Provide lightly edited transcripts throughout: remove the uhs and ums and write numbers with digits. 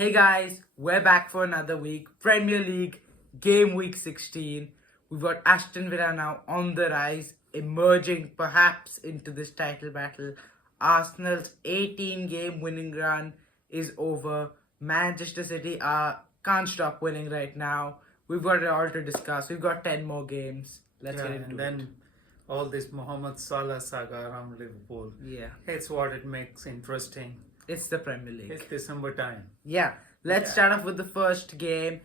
Hey guys, we're back for another week. Premier League game week 16. We've got Aston Villa now on the rise, emerging perhaps into this title battle. Arsenal's 18-game winning run is over. Manchester City can't stop winning right now. We've got it all to discuss. We've got 10 more games. Let's get into and then all this Mohamed Salah saga around Liverpool. Yeah, It's what it makes interesting. it's the Premier League. It's December time. Yeah, let's start off with the first game.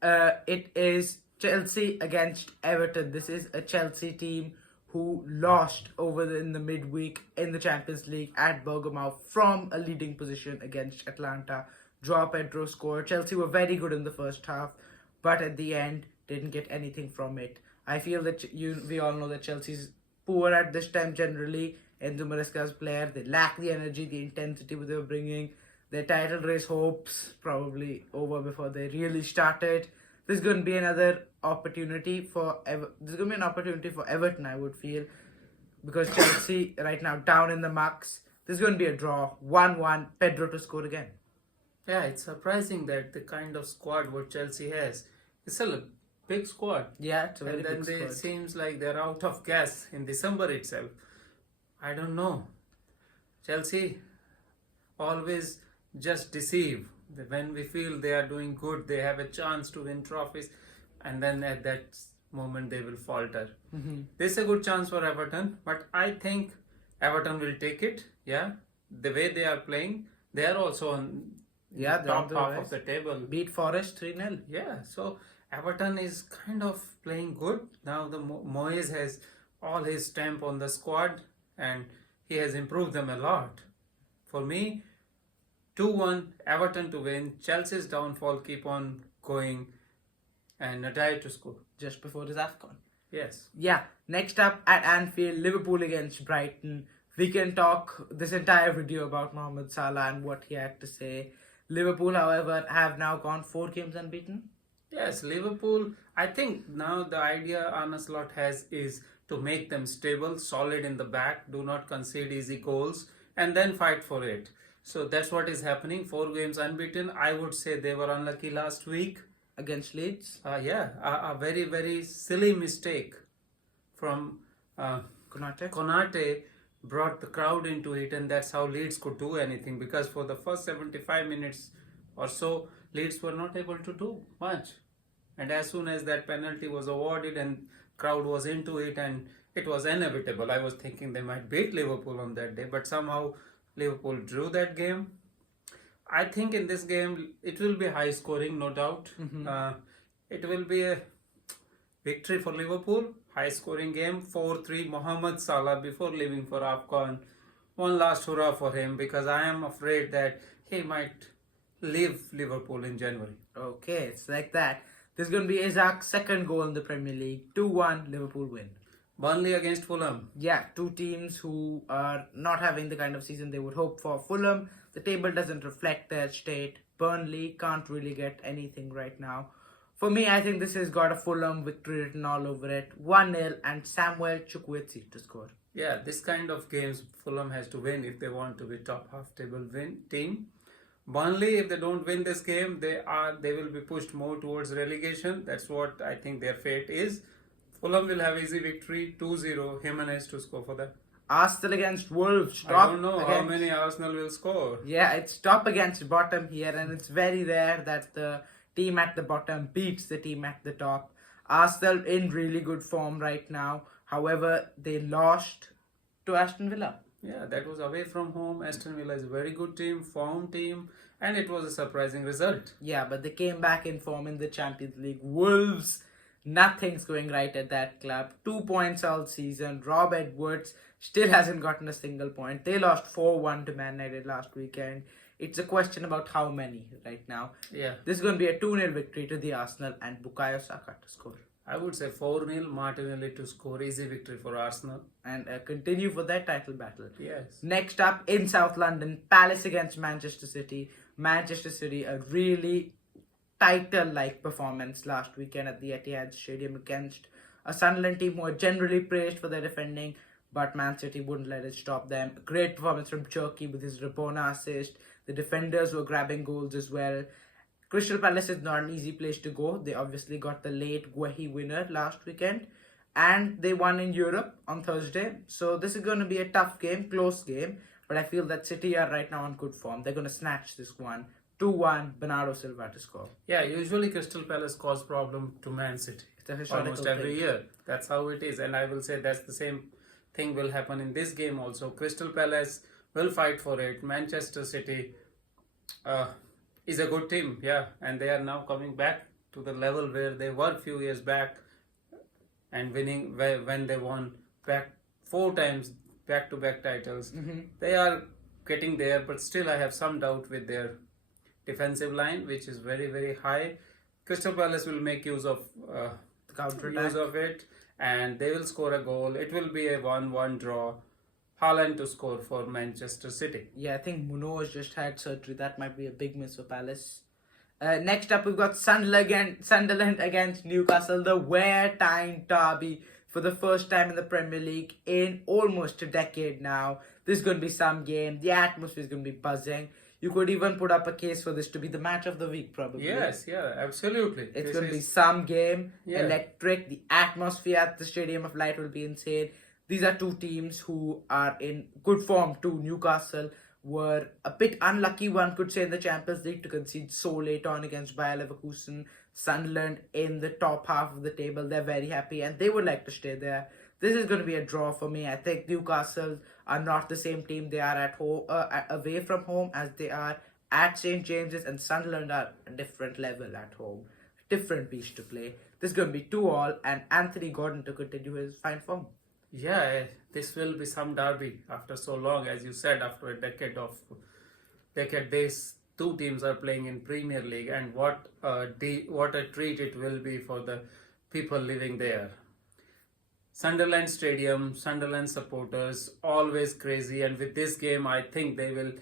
It is Chelsea against Everton. This is a Chelsea team who lost in the midweek in the Champions League at Bergamo from a leading position against Atlanta. Joao Pedro scored. Chelsea were very good in the first half, but at the end didn't get anything from it. I feel that we all know that Chelsea's poor at this time generally. Enzo Maresca's player, they lack the energy, the intensity they were bringing. Their title race hopes probably over before they really started. There's going to be another opportunity for Everton, I would feel, because Chelsea right now down in the mucks. There's going to be a draw, 1-1. Pedro to score again. Yeah, it's surprising that the kind of squad what Chelsea has, it's still a big squad. Yeah, it's a very And then big squad. it seems like they're out of gas in December itself. I don't know. Chelsea always just deceive. When we feel they are doing good, they have a chance to win trophies, and then at that moment they will falter. This is a good chance for Everton, but I think Everton will take it. Yeah, the way they are playing, they are also on Yeah, the they're on top the half rise. of the table. Beat Forest 3-0. Yeah, so Everton is kind of playing good. Now the Moyes has all his stamp on the squad and he has improved them a lot. For me, 2-1 Everton to win. Chelsea's downfall keep on going and Nadai to score. Just before his AFCON. Yes. Yeah, next up at Anfield, Liverpool against Brighton. We can talk this entire video about Mohamed Salah and what he had to say. Liverpool, however, have now gone 4 games unbeaten. Yes, Liverpool, I think now the idea Arne Slot has is to make them stable, solid in the back, do not concede easy goals, and then fight for it. So that's what is happening. 4 games unbeaten. I would say they were unlucky last week. Against Leeds. A very, very silly mistake from Konate brought the crowd into it, and that's how Leeds could do anything, because for the first 75 minutes or so, Leeds were not able to do much. And as soon as that penalty was awarded and crowd was into it, and it was inevitable, I was thinking they might beat Liverpool on that day, but somehow Liverpool drew that game. I think in this game it will be high scoring, no doubt. It will be a victory for Liverpool, high scoring game, 4-3. Mohamed Salah before leaving for AFCON. One last hurrah for him, because I am afraid that he might leave Liverpool in January. Okay, it's like that. There's going to be Isaac's second goal in the Premier League. 2-1, Liverpool win. Burnley against Fulham. Yeah, 2 teams who are not having the kind of season they would hope for. Fulham, the table doesn't reflect their state. Burnley can't really get anything right now. For me, I think this has got a Fulham victory written all over it. 1-0 and Samuel Chukwueze to score. Yeah, this kind of games Fulham has to win if they want to be top half table team. Burnley, if they don't win this game, they will be pushed more towards relegation. That's what I think their fate is. Fulham will have easy victory, 2-0. Jimenez to score for them. Arsenal against Wolves. I don't know how many Arsenal will score. Yeah, it's top against bottom here, and it's very rare that the team at the bottom beats the team at the top. Arsenal in really good form right now. However, they lost to Aston Villa. Yeah, that was away from home. Aston Villa is a very good team, form team, and it was a surprising result. Yeah, but they came back in form in the Champions League. Wolves, nothing's going right at that club. 2 points all season. Rob Edwards still hasn't gotten a single point. They lost 4-1 to Man United last weekend. It's a question about how many right now. Yeah. This is going to be a 2-0 victory to the Arsenal and Bukayo Saka to score. I would say 4-0, Martinelli to score, easy victory for Arsenal. And continue for their title battle. Yes. Next up, in South London, Palace against Manchester City. Manchester City, a really title-like performance last weekend at the Etihad Stadium against a Sunderland team who are generally praised for their defending, but Man City wouldn't let it stop them. A great performance from Cherki with his Rabona assist. They The defenders were grabbing goals as well. Crystal Palace is not an easy place to go. They obviously got the late Guehi winner last weekend, and they won in Europe on Thursday. So this is going to be a tough game, close game. But I feel that City are right now on good form. They're going to snatch this one. 2-1, Bernardo Silva to score. Yeah, usually Crystal Palace cause problem to Man City It's a historical almost every thing. year. That's how it is, and I will say that's the same thing will happen in this game also. Crystal Palace will fight for it. Manchester City is a good team, yeah, and they are now coming back to the level where they were few years back and winning when they won back 4 times back-to-back titles. They are getting there, but still I have some doubt with their defensive line, which is very, very high. Crystal Palace will make use of it, and they will score a goal. It will be a 1-1 draw. Haaland to score for Manchester City. Yeah, I think Munoz just had surgery. That might be a big miss for Palace. Next up, we've got Sunderland against Newcastle, the wear-time derby for the first time in the Premier League in almost a decade now. This is going to be some game. The atmosphere is going to be buzzing. You could even put up a case for this to be the match of the week, probably. Yes, yeah, absolutely. It's going to be some game, Yeah. electric. The atmosphere at the Stadium of Light will be insane. These are two teams who are in good form too. Newcastle were a bit unlucky, one could say, in the Champions League to concede so late on against Bayer Leverkusen. Sunderland in the top half of the table. They're very happy and they would like to stay there. This is going to be a draw for me. I think Newcastle are not the same team they are at home, away from home as they are at St. James's, and Sunderland are a different level at home. Different beast to play. This is going to be 2-2 and Anthony Gordon to continue his fine form. Yeah, this will be some derby after so long, as you said, after a decade. These two teams are playing in Premier League, and what a treat it will be for the people living there. Sunderland Stadium, Sunderland supporters, always crazy, and with this game, I think they will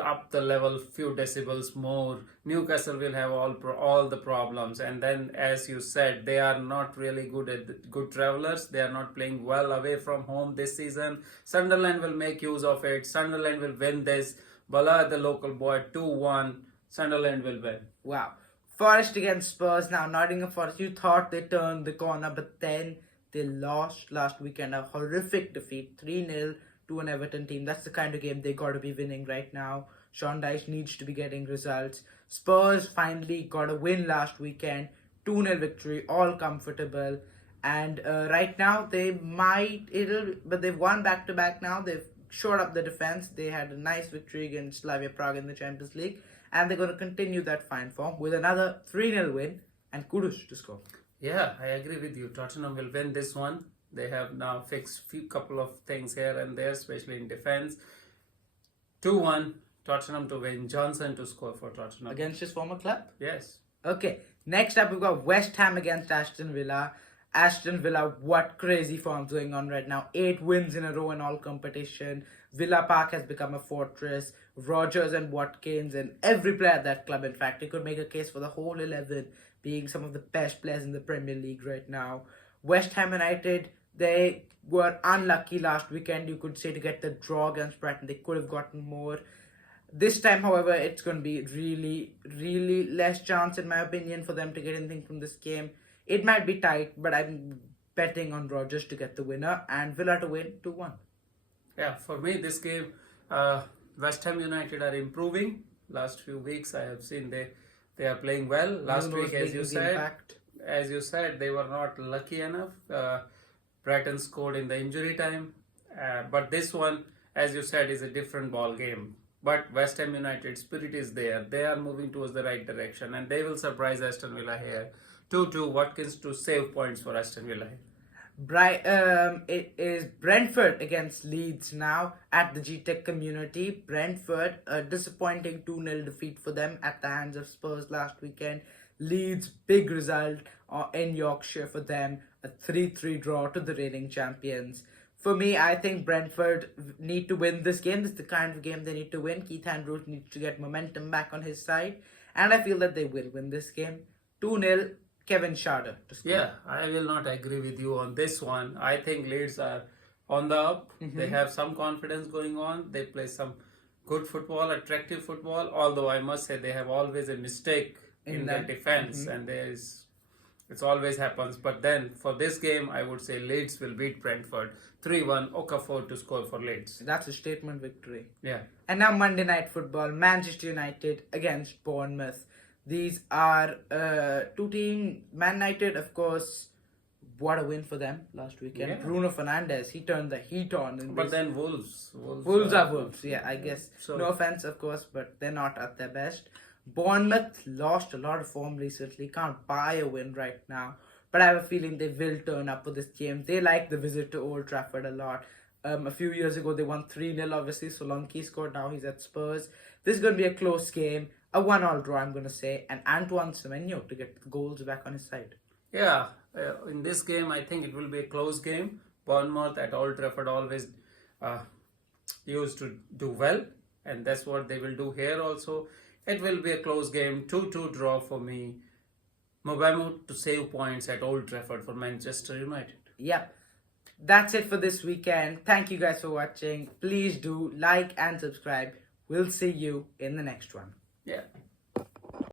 up the level few decibels more. Newcastle will have all the problems, and then, as you said, they are not really good travelers. They are not playing well away from home this season. Sunderland will make use of it. Sunderland will win this. Bala, the local boy, 2-1. Sunderland will win. Wow. Forest against Spurs. Now, Nottingham Forest, you thought they turned the corner, but then they lost last weekend. A horrific defeat, 3-0 to an Everton team. That's the kind of game they got to be winning right now. Sean Dyche needs to be getting results. Spurs finally got a win last weekend. 2-0 victory, all comfortable. And right now, but they've won back-to-back now. They've shored up the defense. They had a nice victory against Slavia Prague in the Champions League. And they're going to continue that fine form with another 3-0 win and Kudus to score. Yeah, I agree with you. Tottenham will win this one. They have now fixed couple of things here and there, especially in defense. 2-1, Tottenham to win. Johnson to score for Tottenham. Against his former club? Yes. Okay, next up we've got West Ham against Aston Villa. Aston Villa, what crazy forms going on right now. 8 wins in a row in all competition. Villa Park has become a fortress. Rodgers and Watkins and every player at that club, in fact, you could make a case for the whole 11 being some of the best players in the Premier League right now. West Ham United, they were unlucky last weekend, you could say, to get the draw against Brighton. They could have gotten more. This time, however, it's going to be really, really less chance, in my opinion, for them to get anything from this game. It might be tight, but I'm betting on Rodgers to get the winner and Villa to win 2-1. Yeah, for me, this game, West Ham United are improving. Last few weeks, I have seen they are playing well. Last week, as you said, they were not lucky enough. Brighton scored in the injury time. But this one, as you said, is a different ball game. But West Ham United spirit is there. They are moving towards the right direction, and they will surprise Aston Villa here. 2-2, Watkins to save points for Aston Villa. It is Brentford against Leeds now at the GTEC Community. Brentford, a disappointing 2-0 defeat for them at the hands of Spurs last weekend. Leeds, big result in Yorkshire for them. A 3-3 draw to the reigning champions. For me, I think Brentford need to win this game. This is the kind of game they need to win. Keith Andrews needs to get momentum back on his side. And I feel that they will win this game. 2-0, Kevin Schade to score. Yeah, I will not agree with you on this one. I think Leeds are on the up. They have some confidence going on. They play some good football, attractive football. Although I must say they have always a mistake in their that. defense, and it's always happens. But then for this game, I would say Leeds will beat Brentford 3-1. Okafor to score for Leeds. That's a statement victory. Yeah. And now Monday Night Football, Manchester United against Bournemouth. These are two teams. Man United, of course, what a win for them last weekend. Yeah. Bruno Fernandes, he turned the heat on. But then Wolves Are Wolves, yeah, I guess. So- No offense, of course, but they're not at their best. Bournemouth lost a lot of form recently. Can't buy a win right now. But I have a feeling they will turn up for this game. They like the visit to Old Trafford a lot. A few years ago, they won 3-0, obviously. Solanke scored, now he's at Spurs. This is going to be a close game. A 1-all draw, I'm going to say. And Antoine Semenyo to get the goals back on his side. Yeah, in this game, I think it will be a close game. Bournemouth at Old Trafford always used to do well, and that's what they will do here also. It will be a close game, 2-2 draw for me. Mbeumo to save points at Old Trafford for Manchester United. Yep. That's it for this weekend. Thank you guys for watching. Please do like and subscribe. We'll see you in the next one. Yeah.